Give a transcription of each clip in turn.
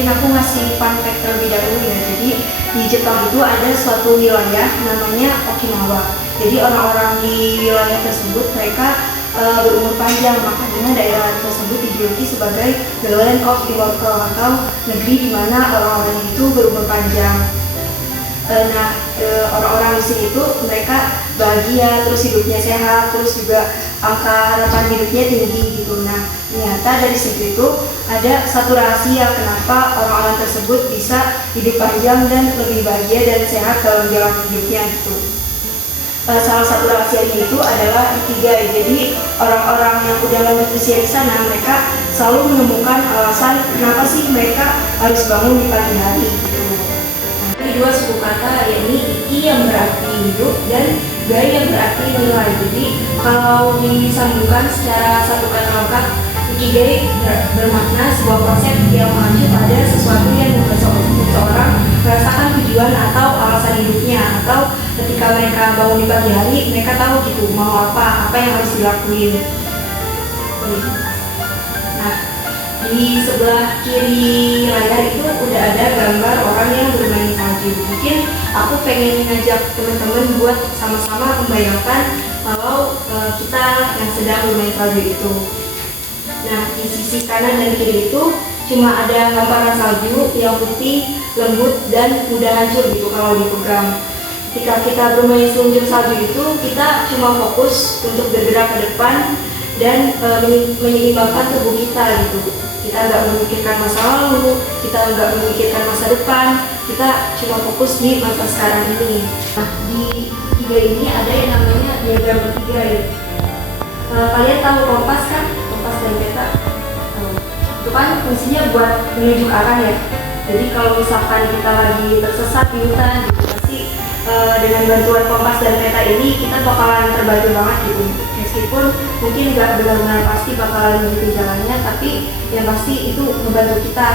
mungkin aku ngasih fun fact terlebih dahulu ya. Jadi di Jepang itu ada suatu wilayah namanya Okinawa. Jadi orang-orang di wilayah tersebut mereka berumur panjang, makanya daerah tersebut dijuluki sebagai the land of immortal atau negeri di mana orang-orang itu berumur panjang. Orang-orang di sini itu mereka bahagia, terus hidupnya sehat, terus juga angka harapan hidupnya tinggi gitu. Nah, ternyata dari situ itu ada satu rahasia kenapa orang-orang tersebut bisa hidup panjang dan lebih bahagia dan sehat dalam jalan hidupnya gitu. Salah satu rahasianya itu adalah ikigai. Jadi orang-orang yang udah lanjut usia di sana mereka selalu menemukan alasan kenapa sih mereka harus bangun di pagi hari gitu. Ada dua suku kata, yakni iki yang berarti hidup dan gai yang berarti nilai. Jadi kalau disambungkan secara satu kata lengkap, ikigai bermakna sebuah konsep yang mengacu pada sesuatu yang membuat seseorang merasakan tujuan atau alasan hidupnya, atau ketika mereka bangun di pagi hari mereka tahu gitu mau apa yang harus dilakuin. Nah, di sebelah kiri layar itu udah ada gambar orang yang bermain salju. Mungkin aku pengen ngajak teman-teman buat sama-sama membayangkan kalau kita yang sedang bermain salju itu. Nah, di sisi kanan dan kiri itu cuma ada hamparan salju yang putih, lembut, dan mudah hancur gitu kalau dipegang. Ketika kita bermain seluncur salju itu, kita cuma fokus untuk bergerak ke depan dan menyeimbangkan tubuh kita gitu. Kita nggak memikirkan masa lalu, kita nggak memikirkan masa depan, kita cuma fokus di masa sekarang ini. Nah, di tiga ini ada yang namanya diagram ikigai. Kalian tahu kompas kan? Kompas dan peta. Itu kan fungsinya buat menunjuk arah ya. Jadi kalau misalkan kita lagi tersesat di hutan gitu, pasti dengan bantuan kompas dan peta ini kita bakalan terbantu banget gitu. Meskipun mungkin nggak benar-benar pasti bakalan menuju jalannya, tapi yang pasti itu membantu kita.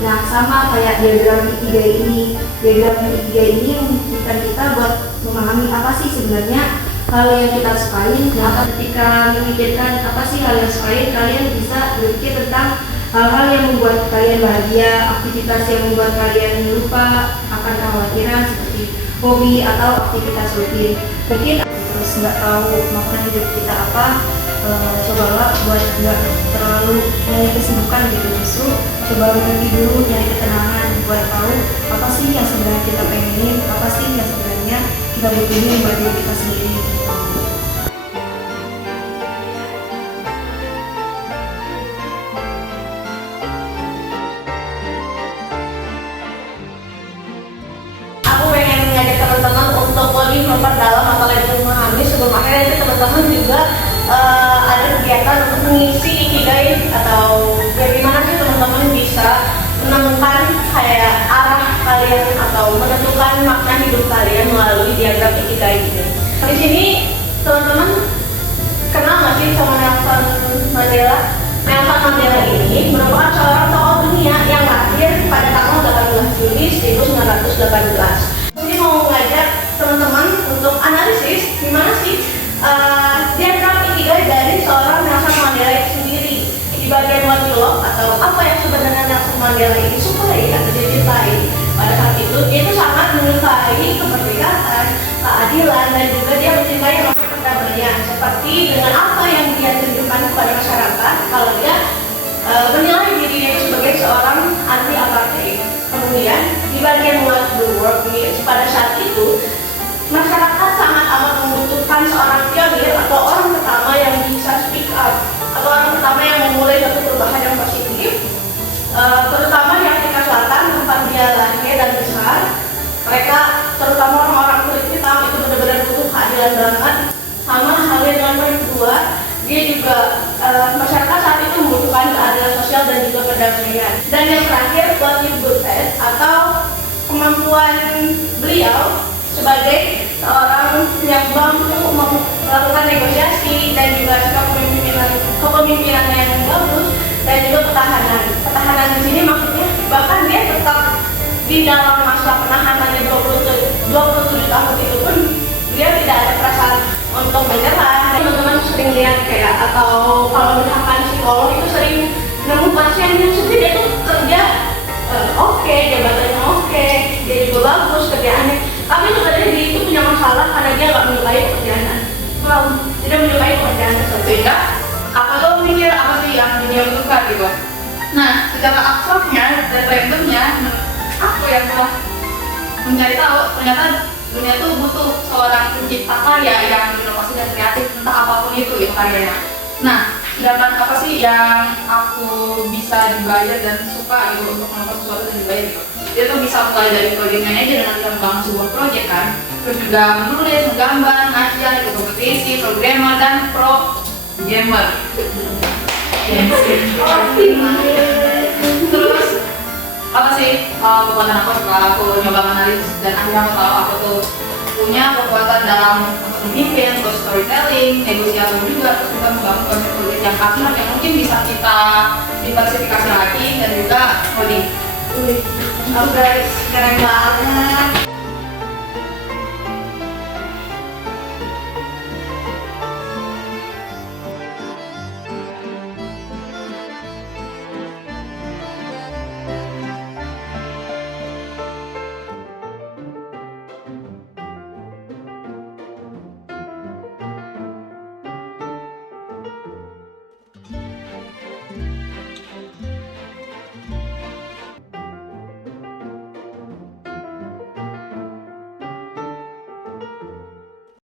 Nah, sama kayak diagram ikigai ini. Diagram ikigai ini memungkinkan kita buat memahami apa sih sebenarnya hal yang kita sukain. Nah, ketika memikirkan apa sih hal yang sukain, kalian bisa berpikir tentang hal-hal yang membuat kalian bahagia, aktivitas yang membuat kalian lupa akan kekhawatiran seperti hobi atau aktivitas rutin. Mungkin terus nggak tahu makna hidup kita apa, cobalah buat nggak terlalu nyari kesibukan gitu, justru coba berhenti dulu, nyari ketenangan buat tahu apa sih yang sebenarnya kita pengenin, apa sih yang sebenarnya kita butuhin buat diri kita sendiri. Teman-teman untuk lebih memperdalam atau lebih memahami, sebelum akhirnya itu teman-teman juga ada kegiatan untuk mengisi ikigai, atau bagaimana sih teman-teman bisa menemukan kayak arah kalian atau menentukan makna hidup kalian melalui diagram ikigai ini. Di sini teman-teman kenal nggak sih sama Nelson Mandela? Nelson Mandela ini merupakan seorang tokoh dunia yang lahir pada tanggal 18 Juli 1918. Mau ngajak teman-teman untuk analisis gimana sih diagram ikigai dari seorang Nelson Mandela itu sendiri. Di bagian what you love atau apa yang sebenarnya Nelson Mandela ini sukai atau dia cintai pada saat itu, dia itu sangat menyukai kemerdekaan, keadilan, dan juga dia mencintai peradabannya. Seperti dengan apa yang dia tunjukkan kepada masyarakat kalau dia menilai dirinya itu sebagai seorang anti apartheid. Kemudian di bagian what the world needs, pada saat itu masyarakat sangat amat membutuhkan seorang pionir atau orang pertama yang bisa speak up, atau orang pertama yang memulai satu perubahan yang positif, terutama di Afrika Selatan tempat dia lahir dan besar. Mereka, terutama orang-orang kulit hitam, itu benar-benar butuh keadilan banget. Sama halnya dengan poin kedua, dia juga masyarakat saat itu membutuhkan keadilan sosial dan juga perdamaian. Dan yang terakhir, what you good at, atau kemampuan beliau sebagai seorang yang mampu melakukan negosiasi dan juga kepemimpinan yang bagus, dan juga pertahanan di sini maksudnya bahkan dia tetap di dalam masa penahanannya 27 tahun itu pun dia tidak ada perasaan untuk menyerah. Teman-teman sering lihat kayak, atau kalau misalkan psikolog itu sering nemu pasien yang sebenarnya dia tuh kerja oke, jabatannya oke, dia juga bagus kerjaannya. Tapi sebenarnya dia itu punya masalah karena dia nggak menyukai pekerjaan. Wow, tidak menyukai pekerjaan tersebut. Sehingga aku tuh mikir apa sih yang dunia butuhkan gitu. Nah, secara abstraknya dan randomnya, aku yang telah mencari tahu ternyata dunia tuh butuh seorang pencipta karya yang inovasi dan kreatif entah apapun itu karyanya. Nah, sedangkan apa sih yang aku bisa dibayar dan suka gitu untuk melakukan sesuatu dan dibayar gitu. Dia tuh bisa mulai dari project manager dengan kita membangun sebuah project kan, terus juga menulis, menggambar, ngajar, ikut kompetisi, programmer dan pro gamer. Terus apa sih kekuatan aku setelah aku nyoba analisis dan akhirnya aku tahu aku tuh punya kekuatan dalam memimpin, terus storytelling, negosiasi juga, terus kita membangun konsep project yang abstrak yang mungkin bisa kita diversifikasi lagi dan juga coding. Guys, keren banget.